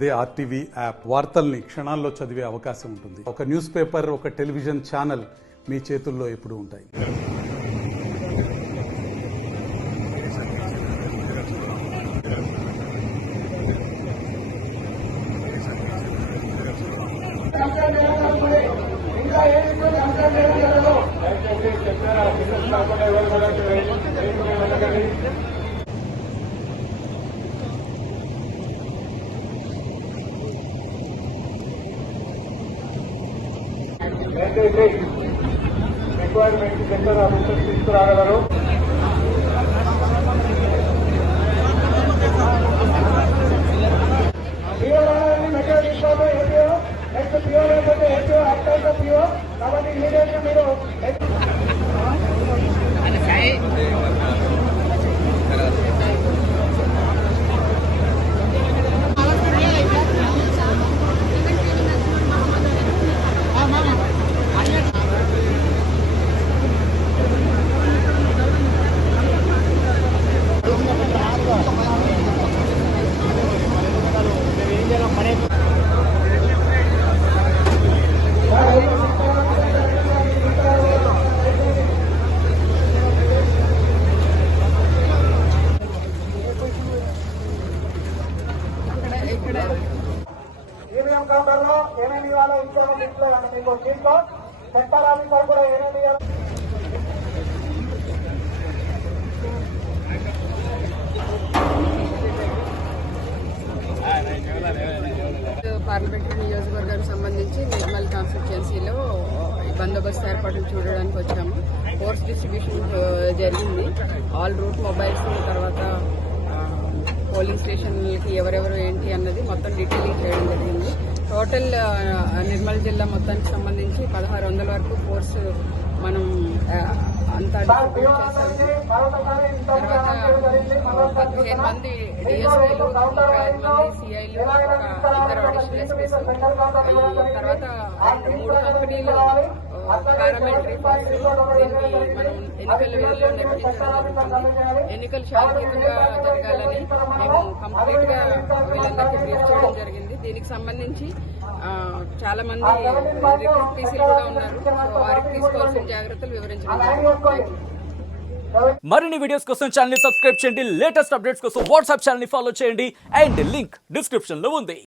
అదే RTV app వార్తల్ని క్షణాల్లో చదివే అవకాశం ఉంటుంది. ఒక న్యూస్ పేపర్, ఒక టెలివిజన్ ఛానల్ మీ చేతుల్లో ఎప్పుడూ ఉంటాయి. రిక్వైర్మెంట్ సెంటర్ ఆఫీసర్ తీసుకురాగలరు. మెటీరియల్ తీసుకోవాలి. ఏపీఓ నెక్స్ట్ పిఓ లేకపోతే ఏపీఓ యాక్టర్ పిఓ కాబట్టి ఇమీడియట్ గా మీరు ఈవీఎం కౌంటర్ లో ఏమేమి ఇవ్వాలో ఇన్సూరెన్స్ ఇంట్లో మీకు దీంట్లో సెంటర్ ఆఫీసర్ కూడా ఏమేమి ఇవ్వాలి. పార్లమెంటరీ నియోజకవర్గానికి సంబంధించి నిర్మల్ కాన్స్టిట్యుయెన్సీలో బందోబస్తు ఏర్పాట్లు చూడడానికి వచ్చాము. ఫోర్స్ డిస్ట్రిబ్యూషన్ జరిగింది. ఆల్ రూట్ మొబైల్స్ తర్వాత పోలింగ్ స్టేషన్లకి ఎవరెవరు ఏంటి అన్నది మొత్తం డీటెయిలింగ్ చేయడం జరిగింది. టోటల్ నిర్మల్ జిల్లా మొత్తానికి సంబంధించి 1600 వరకు ఫోర్స్ మనం అంతా డిస్ట్రిబ్యూట్ చేశాము. తర్వాత 15 మంది డిఎస్పీలు, 5 మంది సిఐలు, ఇద్దరు అడిషనల్ ఎస్పీస్, తర్వాత 3 కంపెనీలు పారామిలిటరీ ఫోర్స్ దీన్ని మనం ఎన్నికల విధుల్లో నిర్వహించడం జరుగుతుంది. ఎన్నికలు శాంతియుతంగా జరగాలని మేము కంప్లీట్ గా వీళ్ళందరికీ బ్రీఫ్ చేయడం జరిగింది. దీనికి సంబంధించి చాలా మంది రిక్రూట్ పీసీలు కూడా ఉన్నారు. సో వారికి తీసుకోవాల్సిన జాగ్రత్తలు వివరించడం జరిగింది. మరిన్ని వీడియోస్ కోసం ఛానల్ ని సబ్స్క్రైబ్ చేయండి. లేటెస్ట్ అప్డేట్స్ కోసం వాట్సాప్ ఛానల్ ని ఫాలో చేయండి. అండ్ లింక్ డిస్క్రిప్షన్ లో ఉంది.